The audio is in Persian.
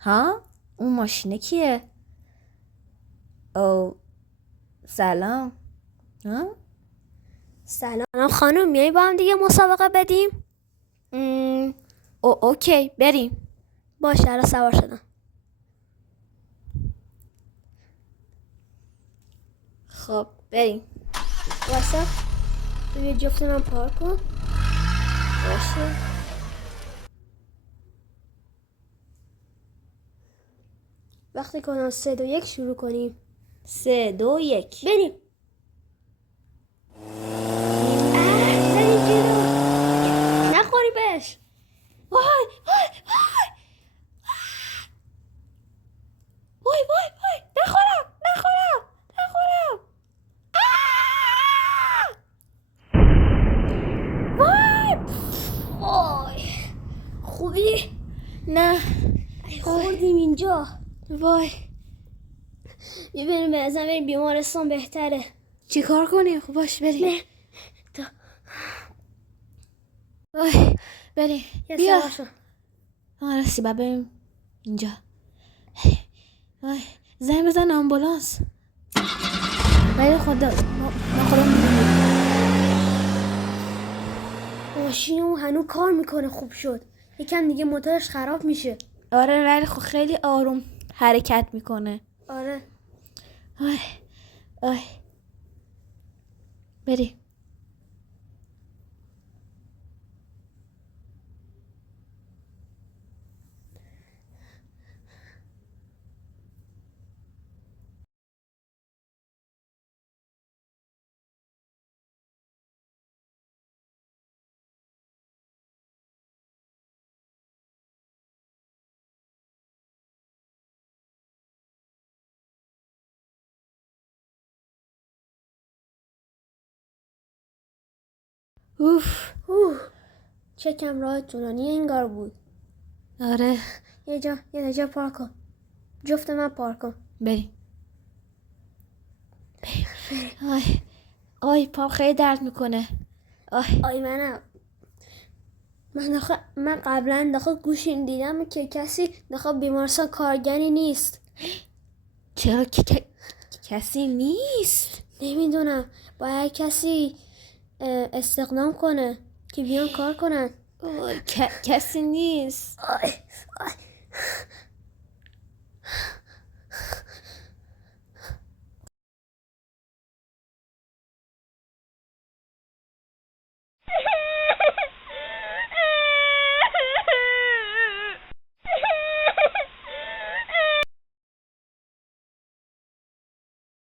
ها؟ اون ماشینه کیه؟ او سلام. ها؟ سلام خانم، میای با هم دیگه مسابقه بدیم؟ اوکی بریم. باشه الان سوار شدم. خب بریم. واسه یه جفت من پارک کن. باشه. وقتی کنم 3 2 1 شروع کنیم. 3 2 1 بریم. زنی جلو نخوری بهش. وای وای وای وای وای نخورم. وای خوبی؟ نه. خوردیم اینجا. وای ببینیم به ازم بریم بیمارستان بهتره. چی کار کنیم؟ خب باش بریم. تا وای بریم. بیا. سوار شو. راستی با بریم اینجا. وای زنگ بزن آمبولانس. ولی خدا ما خودم ماشینمون هنوز کار میکنه. خوب شد. یکم دیگه موتورش خراب میشه. آره ولی خب خیلی آروم حرکت میکنه. آره آی آی بریم. اوف. چکم راه طولانی انگار بود. آره یه جا پارک کن. جفت من پارک کن. بریم. آی آی پام خیلی درد میکنه. آی من قبلا داخل گوشیم دیدم که کسی داخل بیمارستان کارگری نیست. چرا کسی نیست؟ نمیدونم باید کسی استخدام کنه که بیان کار کنن. کسی نیست. آی.